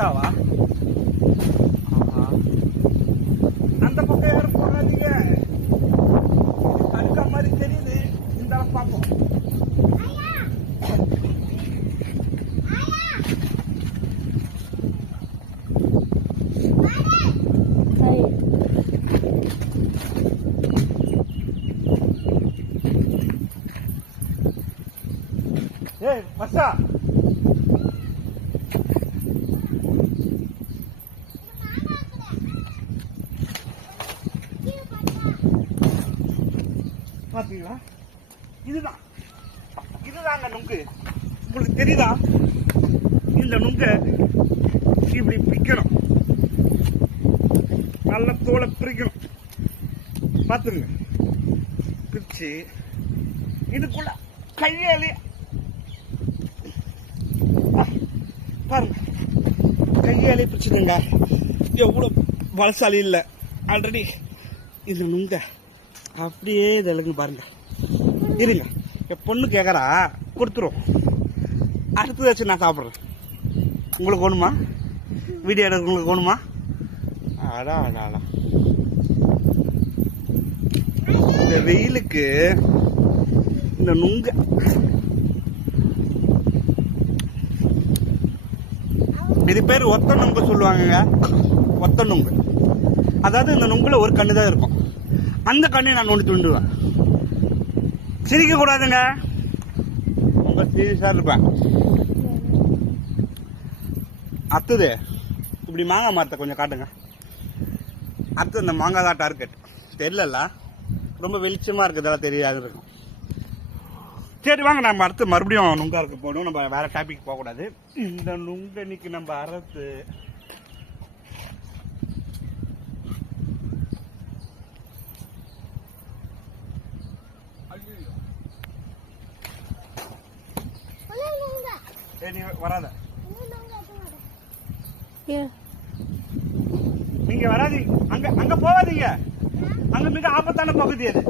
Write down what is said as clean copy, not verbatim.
அழுக்காவா? அந்த பக்கம் யாரும் போகாதீங்க, அழுக்கா மாதிரி தெரியுது. இந்த பார்ப்போம். ஏய் மச்சா, பாத்தீங்களா? இதுதாங்க நுங்கு. உங்களுக்கு தெரியுதா? இந்த நுங்க இப்படி பிரிக்கணும், நல்ல தோலை பிரிக்கணும். பாத்துருங்க, பிரிச்சு இதுக்குள்ள கையாலே பாருங்க, கையாலே பிரிச்சுடுங்க. எவ்வளவு பலசாலி இல்லை. ஆல்ரெடி இந்த நுங்க அப்படியே இதழுங்க பாருங்க. இருங்க, என் பொண்ணு கேட்கறா, கொடுத்துரும். அடுத்தது வச்சு நான் சாப்பிட்றேன். உங்களுக்கு வேணுமா? வீடியோ எடுக்க உங்களுக்கு வேணுமா? அடா அடா அடா, இந்த வெயிலுக்கு இந்த நுங்க இது பேர் ஒத்த நுங்கு சொல்லுவாங்க. ஒத்த நுங்கு, அதாவது இந்த நுங்குல ஒரு கண்ணு தான் இருக்கும். அந்த கண்ணை நான் நோண்டி தூண்டுவேன். சிரிக்க கூடாதுங்க, உங்க சீரியஸா இருப்பேன். அத்துது இப்படி மாங்காய் மரத்தை கொஞ்சம் காட்டுங்க. அடுத்து இந்த மாங்காய் தான் டார்கெட். தெரியல, ரொம்ப வெளிச்சமா இருக்குதெல்லாம் தெரியாது இருக்கும். சரி வாங்க, நம்ம அடுத்து மறுபடியும் நுங்கா இருக்க போகணும். நம்ம வேற டாபிக் போகக்கூடாது. இந்த நுங்க இன்னைக்கு நம்ம அறுத்து நீ வராத, நீங்க வராதீங்க, அங்க போகாதீங்க. அங்க மிக ஆபத்தான பகுதி அது.